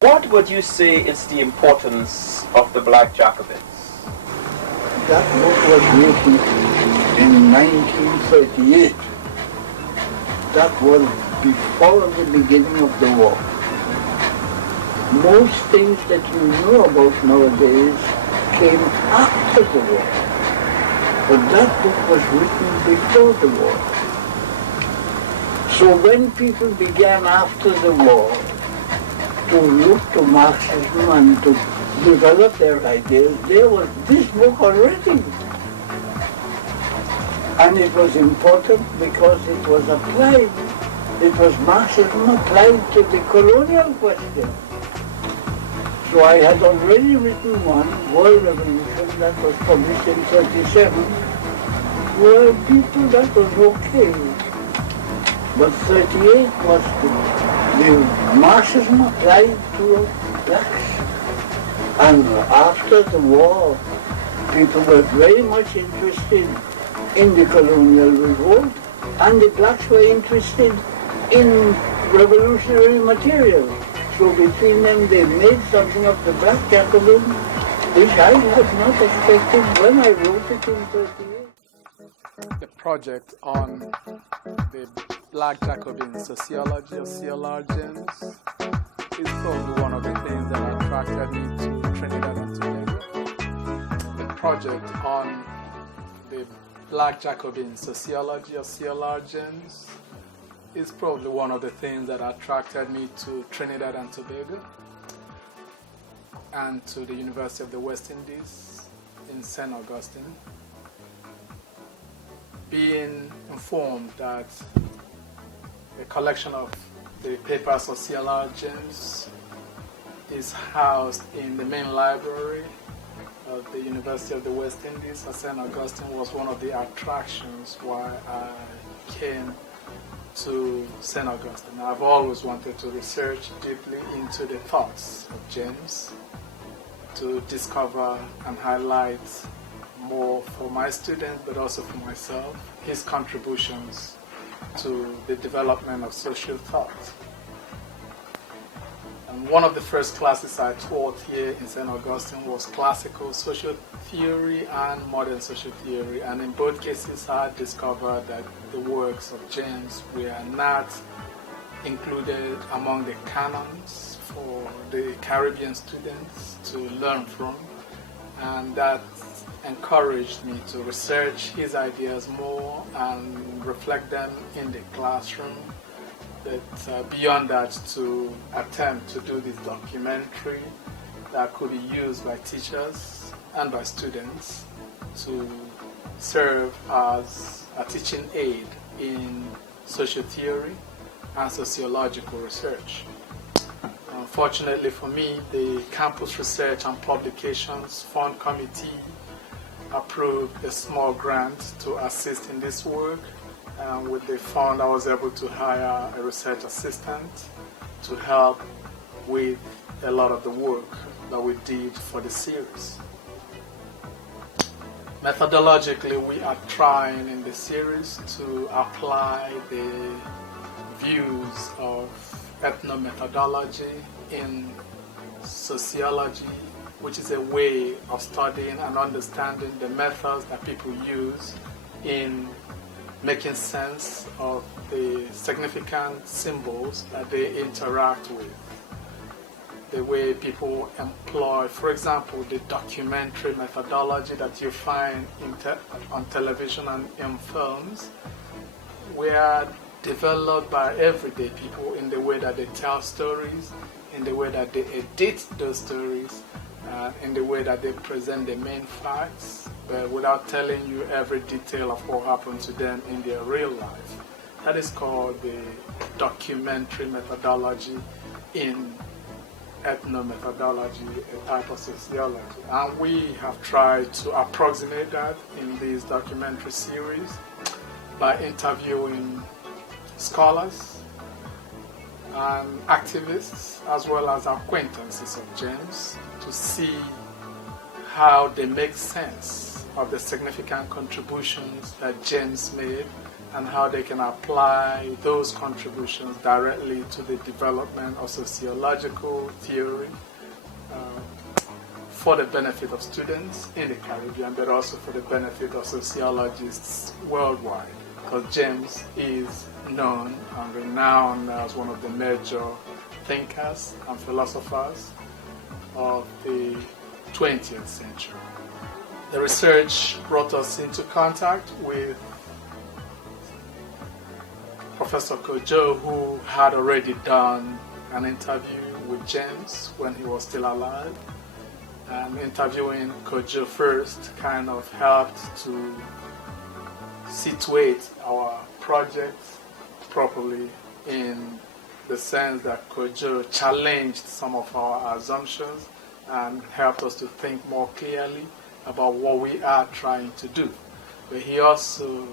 What would you say is the importance of the Black Jacobins? That book was written in 1938. That was before the beginning of the war. Most things that you know about nowadays came after the war. But that book was written before the war. So when people began after the war to look to Marxism and to develop their ideas, there was this book already. And it was important because it was applied. It was Marxism applied to the colonial question. So I had already written one, World Revolution, that was published in 1937, where people, that was okay. But 1938 was the Marxism applied to blacks. And after the war, people were very much interested in the colonial revolt, and the blacks were interested in revolutionary material. So between them, they made something of the Black Jacobin, which I had not expected when I wrote it in 1938. The project on the Black Jacobin Sociology or CLR James is probably one of the things that attracted me to Trinidad and Tobago. The project on the Black Jacobin Sociology or CLR James is probably one of the things that attracted me to Trinidad and Tobago and to the University of the West Indies in St. Augustine. Being informed that a collection of the papers of CLR James is housed in the main library of the University of the West Indies at St. Augustine was one of the attractions why I came to St. Augustine. I've always wanted to research deeply into the thoughts of James, to discover and highlight more for my students, but also for myself, his contributions to the development of social thought. And one of the first classes I taught here in St. Augustine was classical social theory and modern social theory, and in both cases I discovered that the works of James were not included among the canons for the Caribbean students to learn from, and that encouraged me to research his ideas more and reflect them in the classroom. But beyond that, to attempt to do this documentary that could be used by teachers and by students to serve as a teaching aid in social theory and sociological research. Unfortunately for me, the Campus Research and Publications Fund Committee approved a small grant to assist in this work. With the fund, I was able to hire a research assistant to help with a lot of the work that we did for the series. Methodologically, we are trying in the series to apply the views of ethnomethodology in sociology, which is a way of studying and understanding the methods that people use in making sense of the significant symbols that they interact with. The way people employ, for example, the documentary methodology that you find on television and in films, were developed by everyday people in the way that they tell stories, in the way that they edit those stories, in the way that they present the main facts, but without telling you every detail of what happened to them in their real life. That is called the documentary methodology in ethnomethodology, a type of sociology. And we have tried to approximate that in this documentary series by interviewing scholars and activists as well as acquaintances of James to see how they make sense of the significant contributions that James made and how they can apply those contributions directly to the development of sociological theory for the benefit of students in the Caribbean, but also for the benefit of sociologists worldwide. Because James is known and renowned as one of the major thinkers and philosophers of the 20th century. The research brought us into contact with Professor Kojo, who had already done an interview with James when he was still alive. And interviewing Kojo first kind of helped to situate our project properly, in the sense that Kojo challenged some of our assumptions and helped us to think more clearly about what we are trying to do. But he also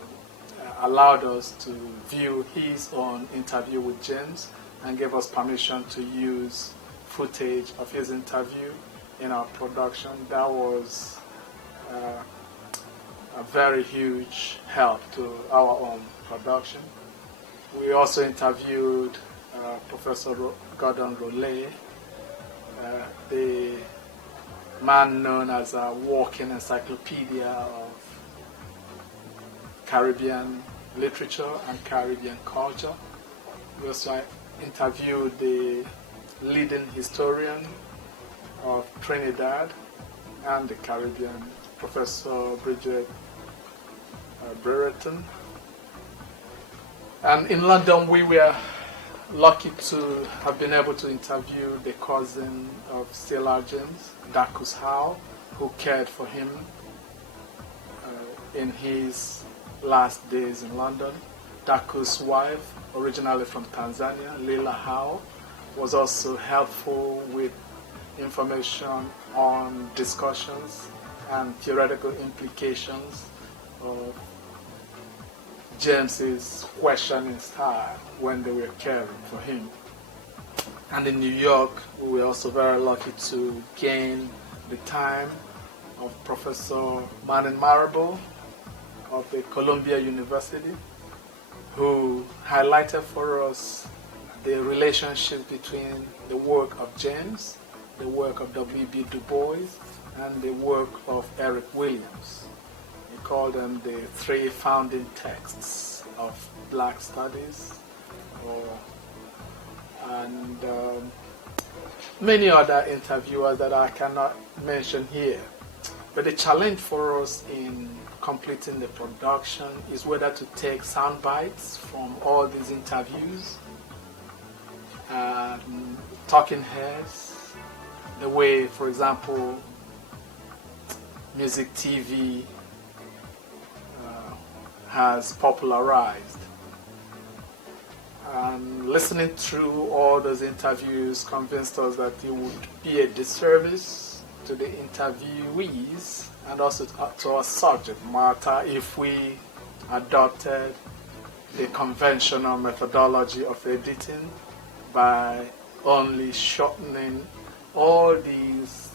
allowed us to view his own interview with James and gave us permission to use footage of his interview in our production. That was a very huge help to our own production. We also interviewed Professor Gordon Rollet, the man known as a walking encyclopedia of Caribbean literature and Caribbean culture. We also interviewed the leading historian of Trinidad and the Caribbean, Professor Bridget Brereton. And in London, we were lucky to have been able to interview the cousin of CLR James, Dakus Howe, who cared for him in his last days in London. Dakus' wife, originally from Tanzania, Lila Howe, was also helpful with information on discussions and theoretical implications of James's questioning style when they were caring for him. And in New York, we were also very lucky to gain the time of Professor Manning Marable of the Columbia University, who highlighted for us the relationship between the work of James, the work of W.B. Du Bois, and the work of Eric Williams. We call them the three founding texts of Black studies, and many other interviewers that I cannot mention here. But the challenge for us in completing the production is whether to take sound bites from all these interviews, talking heads, the way, for example, music TV has popularized. Listening through all those interviews convinced us that it would be a disservice to the interviewees and also to our subject matter if we adopted the conventional methodology of editing by only shortening all these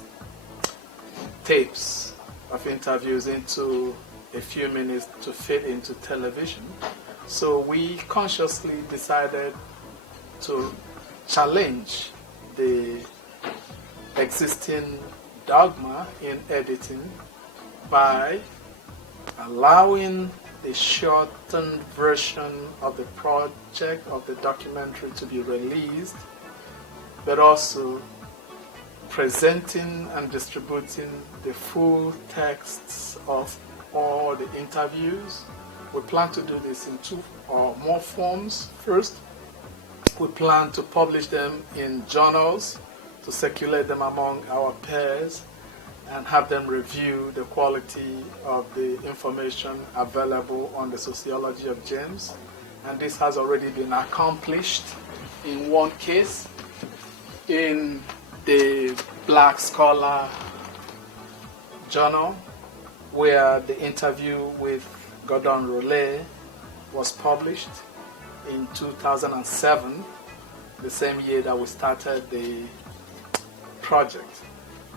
tapes of interviews into a few minutes to fit into television. So we consciously decided to challenge the existing dogma in editing by allowing the shortened version of the project, of the documentary, to be released, but also presenting and distributing the full texts of all the interviews. We plan to do this in 2 or more forms. First, we plan to publish them in journals, to circulate them among our peers, and have them review the quality of the information available on the sociology of James. And this has already been accomplished in one case, in the Black Scholar Journal, where the interview with Gordon Rollet was published in 2007, the same year that we started the project.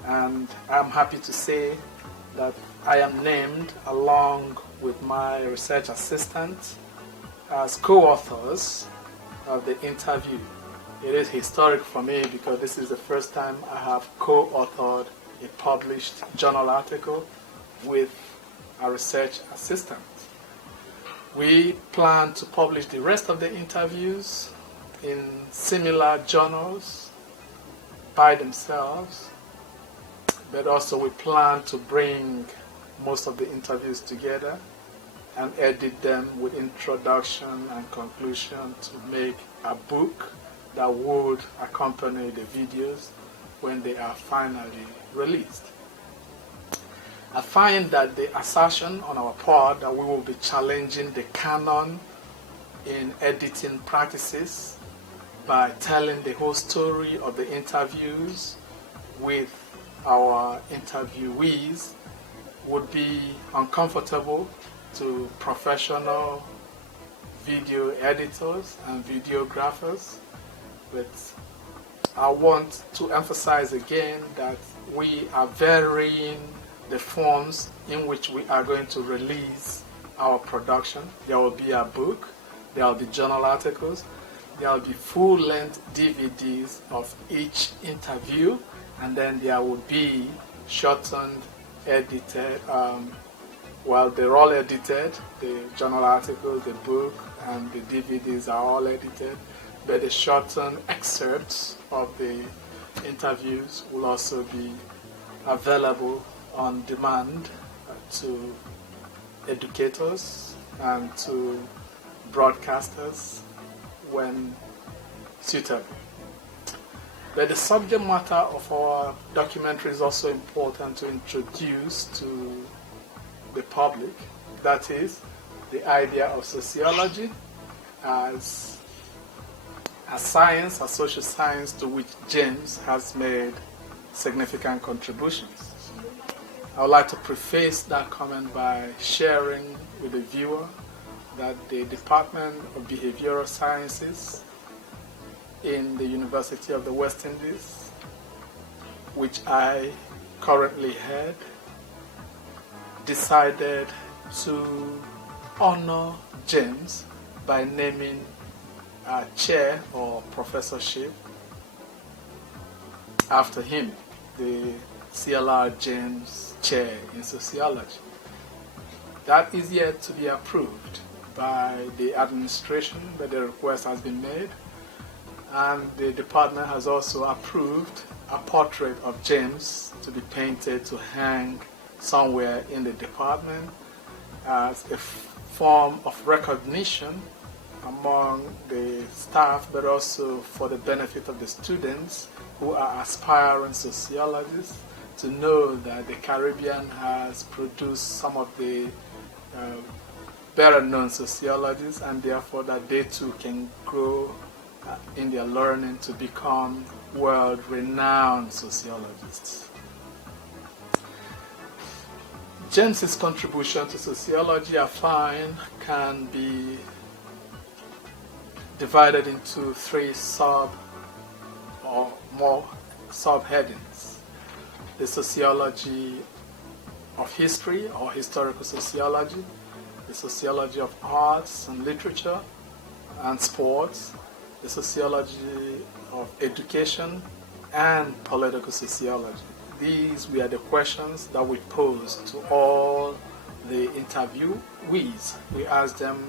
And I'm happy to say that I am named, along with my research assistant, as co-authors of the interview. It is historic for me because this is the first time I have co-authored a published journal article with a research assistant. We plan to publish the rest of the interviews in similar journals by themselves, but also we plan to bring most of the interviews together and edit them with introduction and conclusion to make a book that would accompany the videos when they are finally released. I find that the assertion on our part that we will be challenging the canon in editing practices by telling the whole story of the interviews with our interviewees would be uncomfortable to professional video editors and videographers. But I want to emphasize again that we are varying the forms in which we are going to release our production. There will be a book, there will be journal articles, there will be full-length DVDs of each interview, and then there will be shortened, edited, well, they're all edited, the journal articles, the book, and the DVDs are all edited, but the shortened excerpts of the interviews will also be available on demand to educators and to broadcasters when suitable. But the subject matter of our documentary is also important to introduce to the public. That is, the idea of sociology as a science, a social science to which James has made significant contributions. I would like to preface that comment by sharing with the viewer that the Department of Behavioral Sciences in the University of the West Indies, which I currently head, decided to honor James by naming a chair or professorship after him, the CLR James Chair in Sociology. That is yet to be approved by the administration, but the request has been made, and the department has also approved a portrait of James to be painted to hang somewhere in the department as a form of recognition among the staff, but also for the benefit of the students who are aspiring sociologists to know that the Caribbean has produced some of the better known sociologists, and therefore that they too can grow in their learning to become world-renowned sociologists. James's contribution to sociology, I find, can be divided into three or more subheadings. The sociology of history or historical sociology, the sociology of arts and literature and sports, the sociology of education, and political sociology. These were the questions that we posed to all the interviewees. We asked them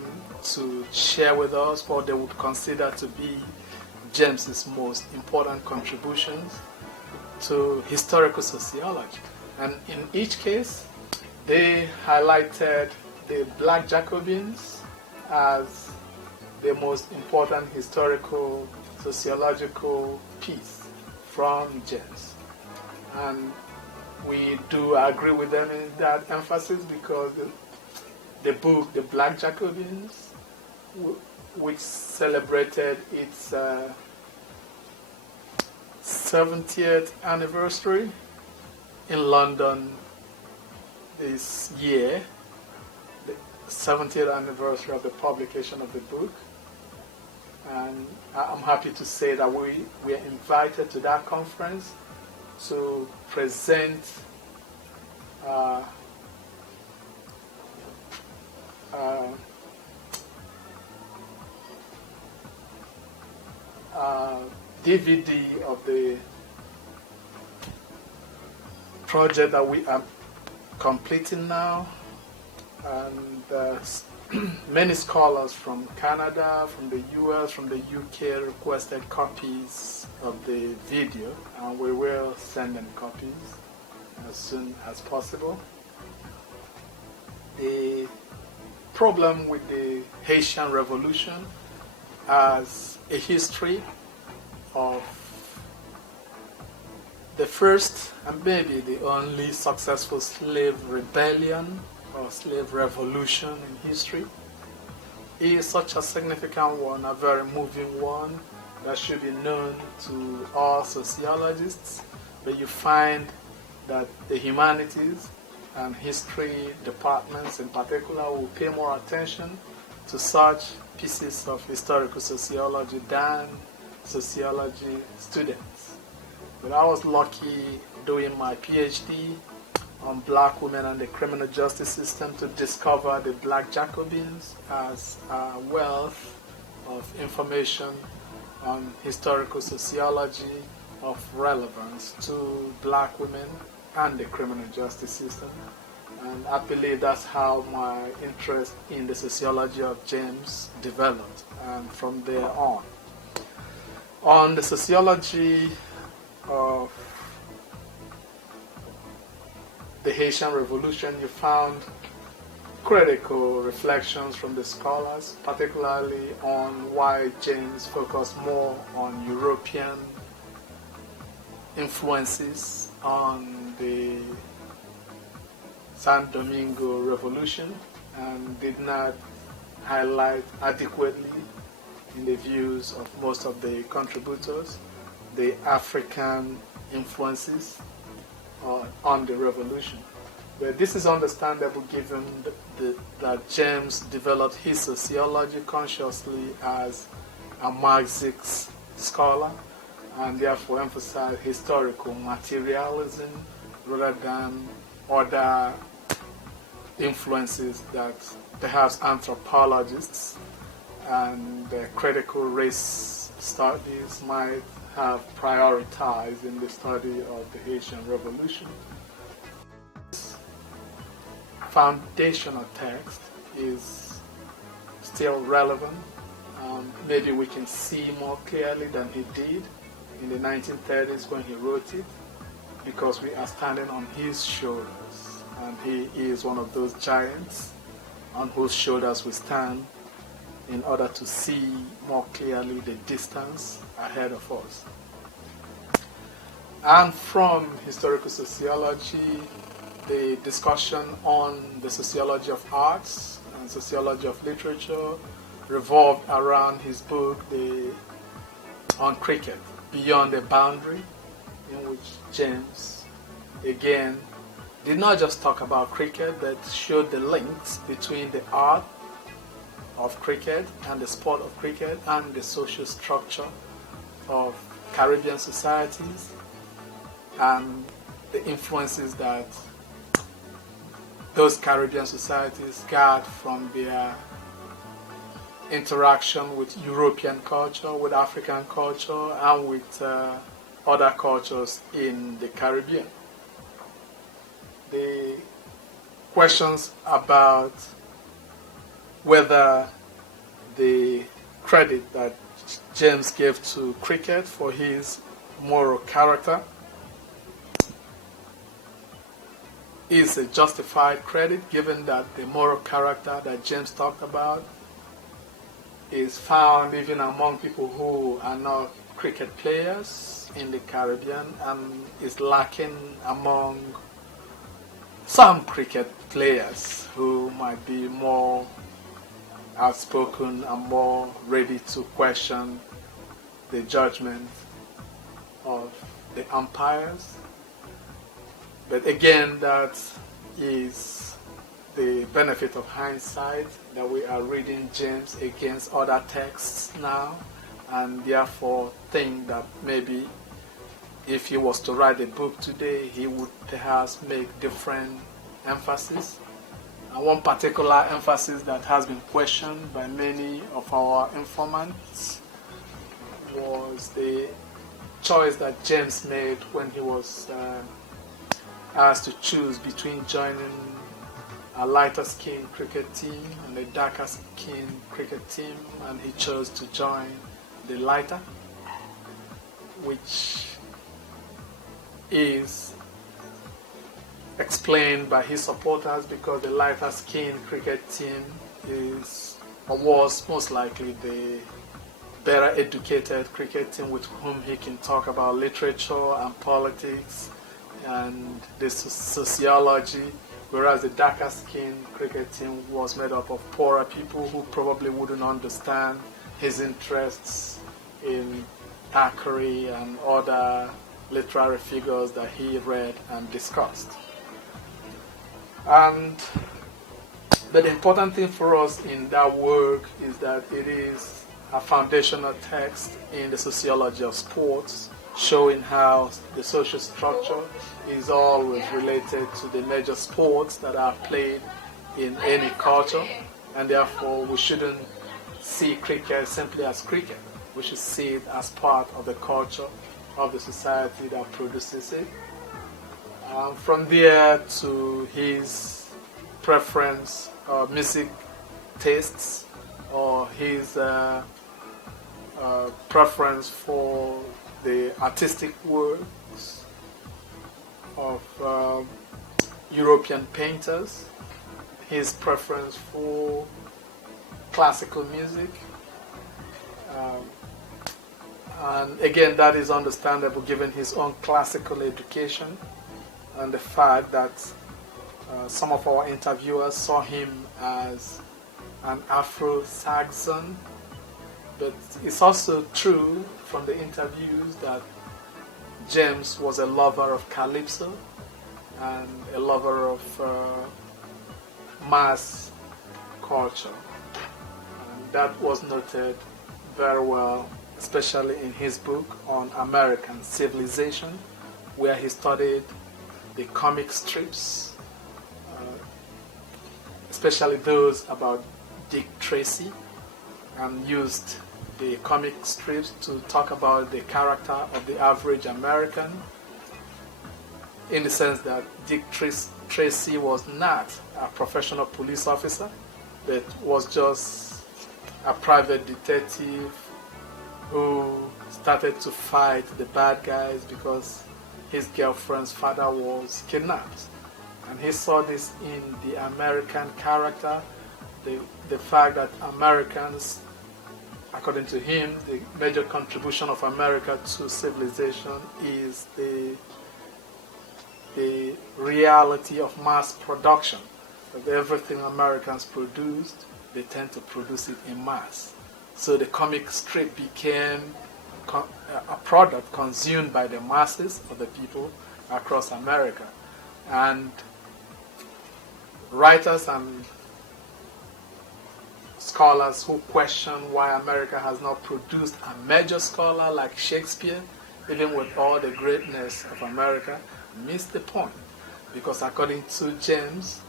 to share with us what they would consider to be James's most important contributions to historical sociology. And in each case, they highlighted the Black Jacobins as the most important historical sociological piece from James. And we do agree with them in that emphasis because the book, The Black Jacobins, which celebrated its 70th anniversary in London this year, the 70th anniversary of the publication of the book. And I'm happy to say that we are invited to that conference to present DVD of the project that we are completing now, and many scholars from Canada, from the US, from the UK requested copies of the video, and we will send them copies as soon as possible. The problem with the Haitian Revolution as a history of the first and maybe the only successful slave rebellion or slave revolution in history is such a significant one, a very moving one that should be known to all sociologists, but you find that the humanities and history departments in particular will pay more attention to such pieces of historical sociology than sociology students. But I was lucky doing my PhD on black women and the criminal justice system to discover the Black Jacobins as a wealth of information on historical sociology of relevance to black women and the criminal justice system. And I believe that's how my interest in the sociology of James developed, and from there on the sociology of the Haitian Revolution, you found critical reflections from the scholars, particularly on why James focused more on European influences on the San Domingo Revolution, and did not highlight adequately in the views of most of the contributors the African influences on the revolution. But this is understandable given that James developed his sociology consciously as a Marxist scholar, and therefore emphasized historical materialism rather than other influences that perhaps anthropologists and critical race studies might have prioritized in the study of the Haitian Revolution. This foundational text is still relevant. Maybe we can see more clearly than he did in the 1930s when he wrote it, because we are standing on his shoulders, and he is one of those giants on whose shoulders we stand in order to see more clearly the distance ahead of us. And from historical sociology, the discussion on the sociology of arts and sociology of literature revolved around his book on cricket, Beyond the Boundary, in which James, again, did not just talk about cricket, but showed the links between the art of cricket and the sport of cricket and the social structure of Caribbean societies and the influences that those Caribbean societies got from their interaction with European culture, with African culture, and with other cultures in the Caribbean. The questions about whether the credit that James gave to cricket for his moral character is a justified credit, given that the moral character that James talked about is found even among people who are not cricket players in the Caribbean, and is lacking among some cricket players who might be more outspoken and more ready to question the judgment of the umpires. But again, that is the benefit of hindsight, that we are reading James against other texts now, and therefore think that maybe if he was to write a book today, he would perhaps make different emphasis. And one particular emphasis that has been questioned by many of our informants was the choice that James made when he was asked to choose between joining a lighter skinned cricket team and a darker skinned cricket team, and he chose to join the lighter, which is explained by his supporters because the lighter skinned cricket team is or was most likely the better educated cricket team with whom he can talk about literature and politics and the sociology, whereas the darker skinned cricket team was made up of poorer people who probably wouldn't understand his interests in Thackeray and other literary figures that he read and discussed. But the important thing for us in that work is that it is a foundational text in the sociology of sports, showing how the social structure is always related to the major sports that are played in any culture, and therefore we shouldn't see cricket simply as cricket. We should see it as part of the culture of the society that produces it. From there to his preference, music tastes, or his preference for the artistic works of European painters, his preference for classical music. And again, that is understandable given his own classical education and the fact that some of our interviewers saw him as an Afro-Saxon. But it's also true from the interviews that James was a lover of calypso and a lover of mass culture. And that was noted very well, especially in his book on American civilization, where he studied the comic strips, especially those about Dick Tracy, and used the comic strips to talk about the character of the average American, in the sense that Dick Tracy was not a professional police officer, but was just a private detective who started to fight the bad guys because his girlfriend's father was kidnapped. And he saw this in the American character, the fact that Americans, according to him, the major contribution of America to civilization is the reality of mass production. Of everything Americans produced, they tend to produce it in mass. So the comic strip became a product consumed by the masses of the people across America. And writers and scholars who question why America has not produced a major scholar like Shakespeare, even with all the greatness of America, miss the point. Because according to James,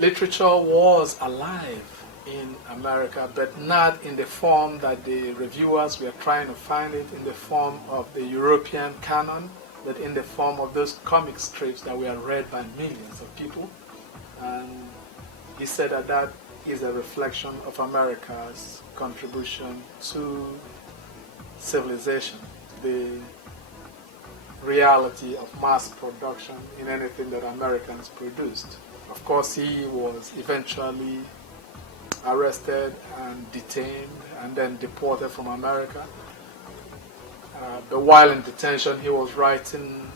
literature was alive in America, but not in the form that the reviewers were trying to find it, in the form of the European canon, but in the form of those comic strips that were read by millions of people. And he said that that is a reflection of America's contribution to civilization, the reality of mass production in anything that Americans produced. Of course, he was eventually arrested and detained and then deported from America. But while in detention, he was writing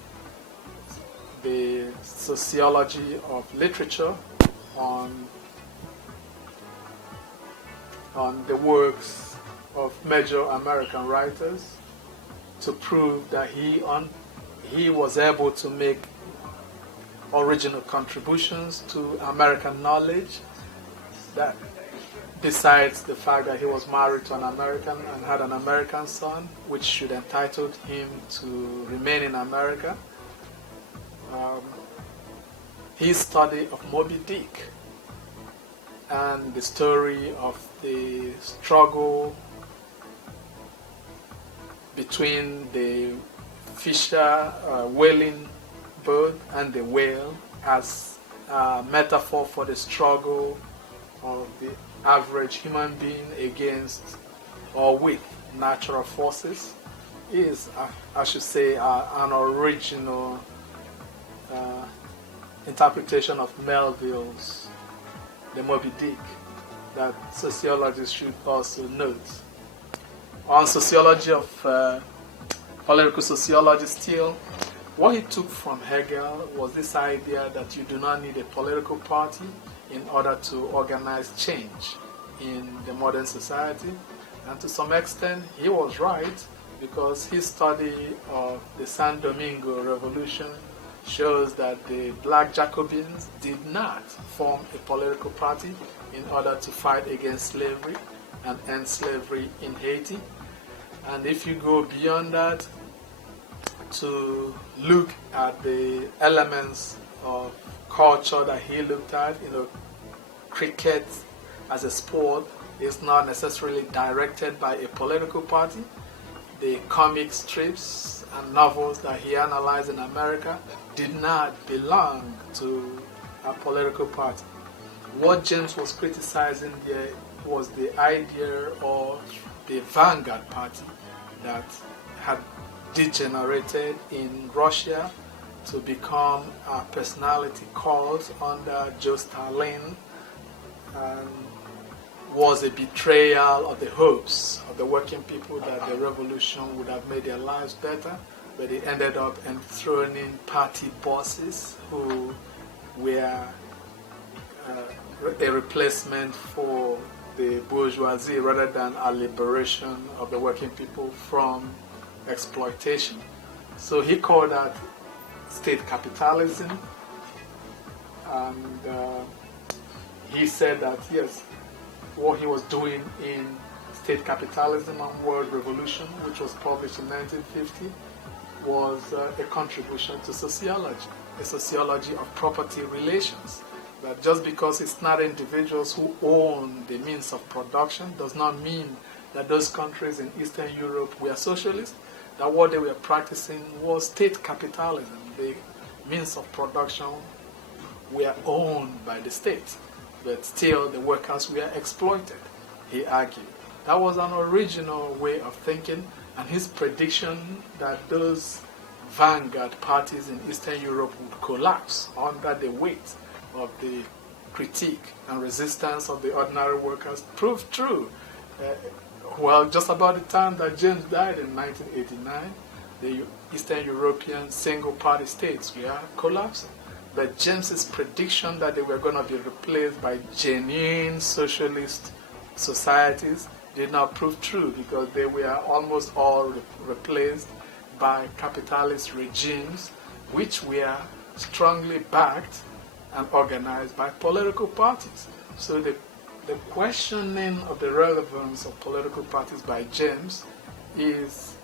the sociology of literature on the works of major American writers to prove that he was able to make original contributions to American knowledge, that besides the fact that he was married to an American and had an American son, which should entitle him to remain in America. His study of Moby Dick and the story of the struggle between the fisher whaling bird and the whale as a metaphor for the struggle of the average human being against or with natural forces is, I should say, an original interpretation of Melville's The Moby Dick that sociologists should also note. On sociology of political sociology still, what he took from Hegel was this idea that you do not need a political party in order to organize change in the modern society. And to some extent, he was right, because his study of the San Domingo Revolution shows that the Black Jacobins did not form a political party in order to fight against slavery and end slavery in Haiti. And if you go beyond that to look at the elements of culture that he looked at, cricket as a sport is not necessarily directed by a political party. The comic strips and novels that he analyzed in America did not belong to a political party. What James was criticizing there was the idea of the vanguard party that had degenerated in Russia to become a personality cult under Joe Stalin, and was a betrayal of the hopes of the working people that the revolution would have made their lives better, but they ended up enthroning party bosses who were a replacement for the bourgeoisie rather than a liberation of the working people from exploitation. So he called that state capitalism, and he said that yes, what he was doing in State Capitalism and World Revolution, which was published in 1950, was a contribution to sociology, a sociology of property relations. That just because it's not individuals who own the means of production does not mean that those countries in Eastern Europe were socialist, that what they were practicing was state capitalism. The means of production were owned by the state, but still the workers were exploited, he argued. That was an original way of thinking, and his prediction that those vanguard parties in Eastern Europe would collapse under the weight of the critique and resistance of the ordinary workers proved true. Well, just about the time that James died in 1989, the Eastern European single-party states were collapsing. But James's prediction that they were going to be replaced by genuine socialist societies did not prove true, because they were almost all replaced by capitalist regimes which were strongly backed and organized by political parties. So the questioning of the relevance of political parties by James is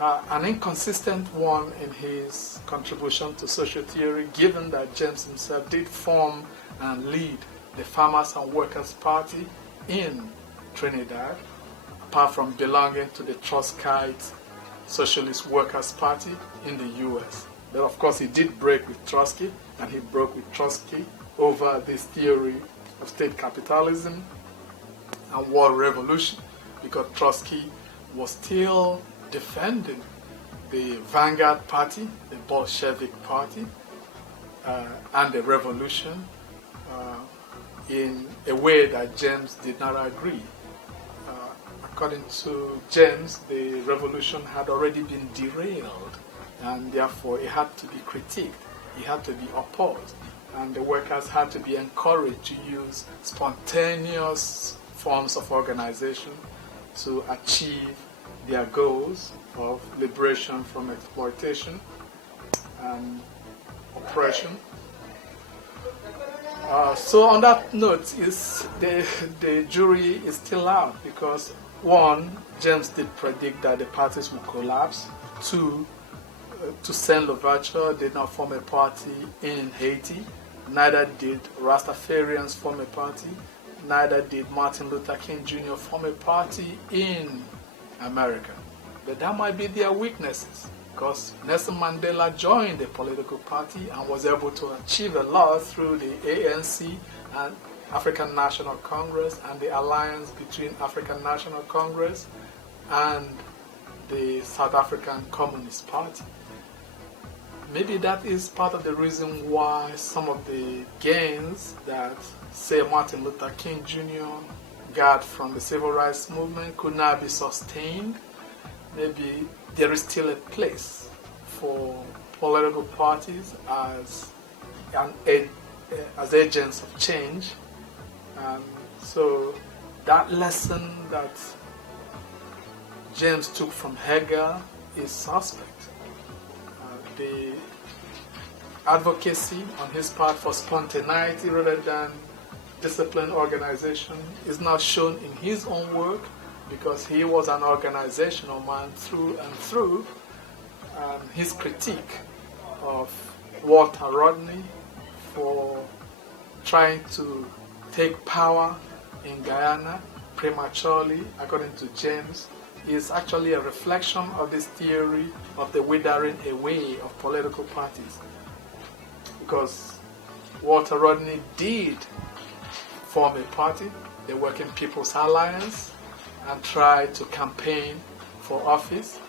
an inconsistent one in his contribution to social theory, given that James himself did form and lead the Farmers and Workers' Party in Trinidad, apart from belonging to the Trotskyite Socialist Workers' Party in the US. But of course he did break with Trotsky, and he broke with Trotsky over this theory of state capitalism and world revolution, because Trotsky was still defending the vanguard party, the Bolshevik party, and the revolution in a way that James did not agree. According to James, the revolution had already been derailed, and therefore it had to be critiqued, it had to be opposed, and the workers had to be encouraged to use spontaneous forms of organization to achieve their goals of liberation from exploitation and oppression. So on that note, the jury is still out, because one, James did predict that the parties would collapse. Two, Toussaint Louverture did not form a party in Haiti. Neither did Rastafarians form a party. Neither did Martin Luther King Jr. form a party in America. but that might be their weaknesses, because Nelson Mandela joined the political party and was able to achieve a lot through the ANC and African National Congress and the alliance between African National Congress and the South African Communist Party. Maybe that is part of the reason why some of the gains that, say, Martin Luther King Jr. got from the civil rights movement could not be sustained. Maybe there is still a place for political parties as agents of change. So that lesson that James took from Hegel is suspect. The advocacy on his part for spontaneity rather than disciplined organization is not shown in his own work, because he was an organizational man through and through. His critique of Walter Rodney for trying to take power in Guyana prematurely, according to James, is actually a reflection of this theory of the withering away of political parties. Because Walter Rodney did form a party, the Working People's Alliance, and tried to campaign for office,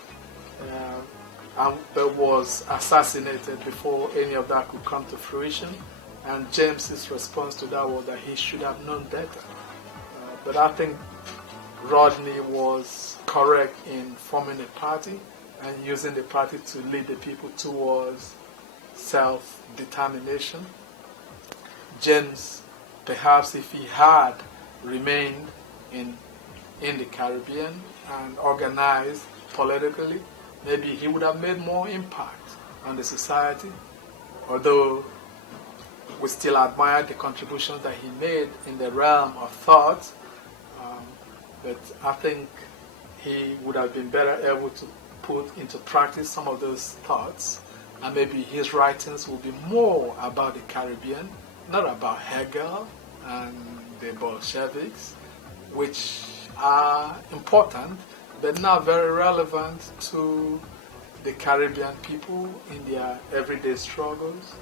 but was assassinated before any of that could come to fruition. And James's response to that was that he should have known better. But I think Rodney was correct in forming a party and using the party to lead the people towards self-determination. James, perhaps if he had remained in the Caribbean and organized politically, maybe he would have made more impact on the society, although we still admire the contributions that he made in the realm of thought. But I think he would have been better able to put into practice some of those thoughts, and maybe his writings will be more about the Caribbean, not about Hegel and the Bolsheviks, which are important but not very relevant to the Caribbean people in their everyday struggles.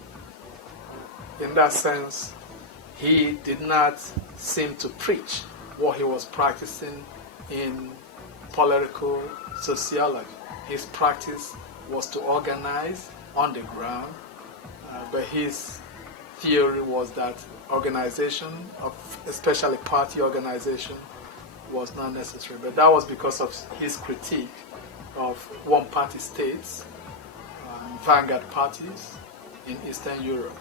In that sense, he did not seem to preach what he was practicing in political sociology. His practice was to organize on the ground, but his theory was that organization, especially party organization, was not necessary. But that was because of his critique of one-party states, vanguard parties in Eastern Europe.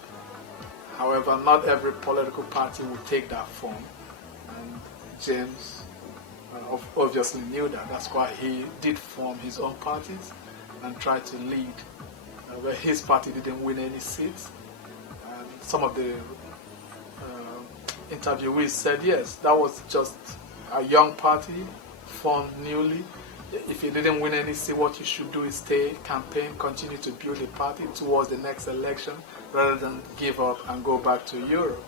However, not every political party would take that form. And James obviously knew that. That's why he did form his own parties and tried to lead. But his party didn't win any seats. And some of the interviewees said, yes, that was just a young party formed newly. If you didn't win any seat, what you should do is stay, campaign, continue to build a party towards the next election rather than give up and go back to Europe.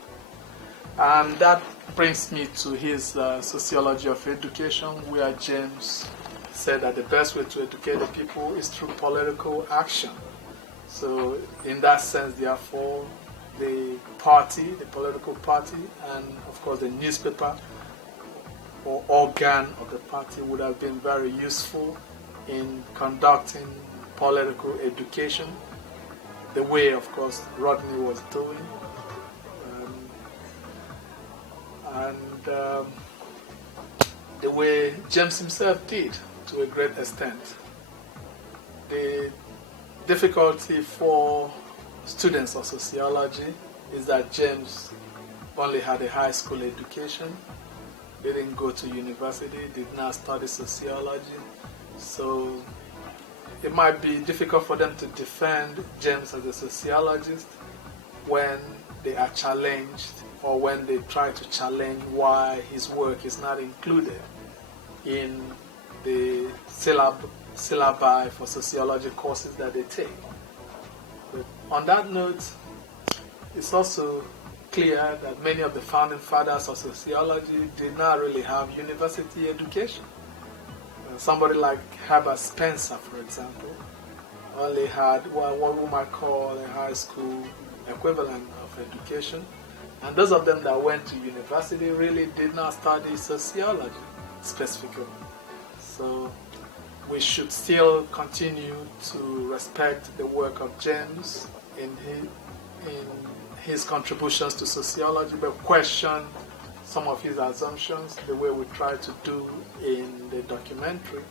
And that brings me to his Sociology of Education, where James said that the best way to educate the people is through political action. So in that sense, therefore, the party, the political party, and of course the newspaper or organ of the party would have been very useful in conducting political education, the way, of course, Rodney was doing. The way James himself did, to a great extent. The difficulty for students of sociology is that James only had a high school education, didn't go to university, did not study sociology, so it might be difficult for them to defend James as a sociologist when they are challenged, or when they try to challenge why his work is not included in the syllabi for sociology courses that they take. But on that note, it's also clear that many of the founding fathers of sociology did not really have university education. Somebody like Herbert Spencer, for example, only had what we might call a high school equivalent of education. And those of them that went to university really did not study sociology specifically. So we should still continue to respect the work of James in his contributions to sociology, but question some of his assumptions the way we try to do in the documentary.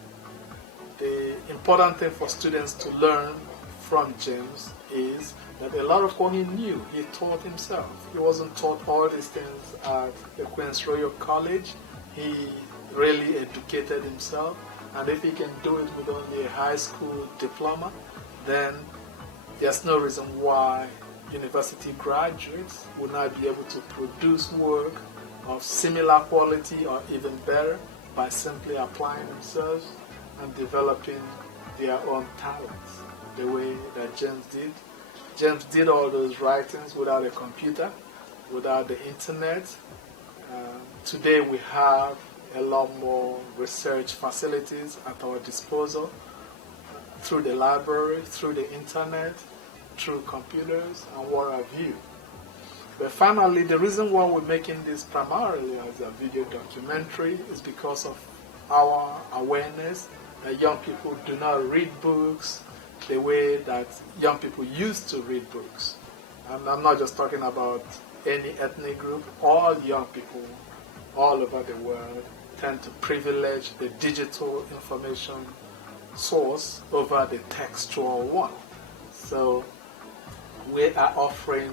The important thing for students to learn from James is that a lot of what he knew, he taught himself. He wasn't taught all these things at the Queen's Royal College. He really educated himself, and if he can do it with only a high school diploma, then there's no reason why university graduates would not be able to produce work of similar quality or even better by simply applying themselves and developing their own talents the way that James did. James did all those writings without a computer, without the internet. Today we have a lot more research facilities at our disposal through the library, through the internet, through computers, and what have you. But finally, the reason why we're making this primarily as a video documentary is because of our awareness that young people do not read books the way that young people used to read books. And I'm not just talking about any ethnic group. All young people all over the world tend to privilege the digital information source over the textual one. So we are offering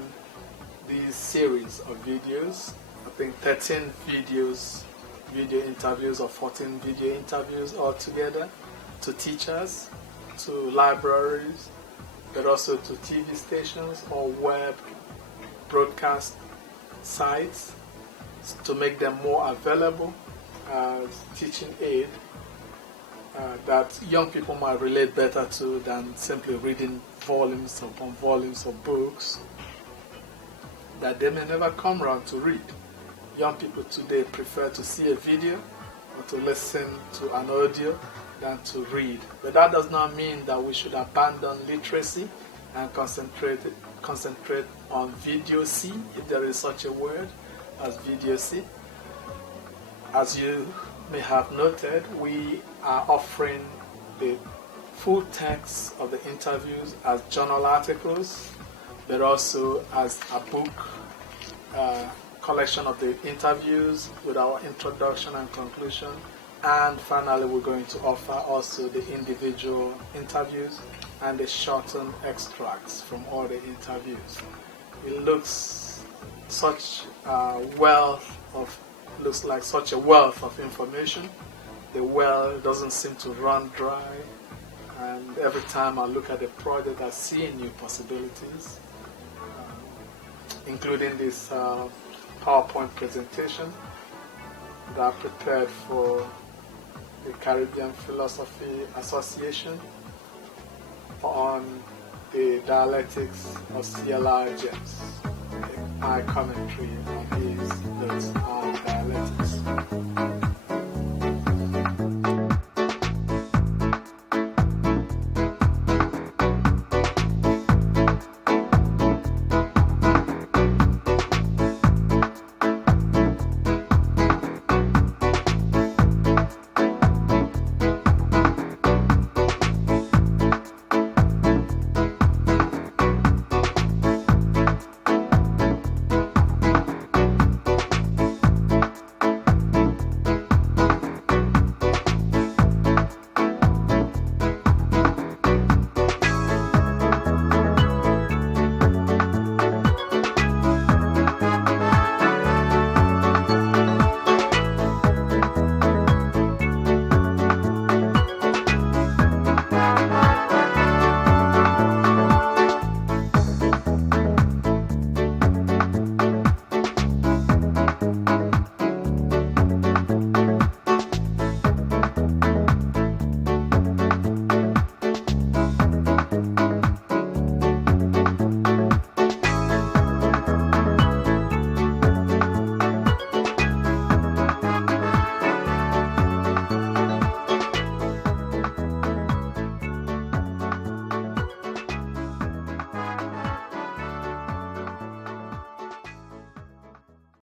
these series of videos, I think 13 video interviews or 14 video interviews altogether, to teachers, to libraries, but also to TV stations or web broadcast sites to make them more available as teaching aid that young people might relate better to than simply reading volumes upon volumes of books that they may never come around to read. Young people today prefer to see a video or to listen to an audio than to read. But that does not mean that we should abandon literacy and concentrate on videocy, if there is such a word as videocy. As you may have noted, we are offering the full text of the interviews as journal articles, but also as a book collection of the interviews with our introduction and conclusion. And finally, we're going to offer also the individual interviews and the shortened extracts from all the interviews. It looks like such a wealth of information. The well doesn't seem to run dry, and every time I look at the project, I see new possibilities, including this PowerPoint presentation that I prepared for the Caribbean Philosophy Association on the dialectics of CLR James, my commentary on his notes on dialectics.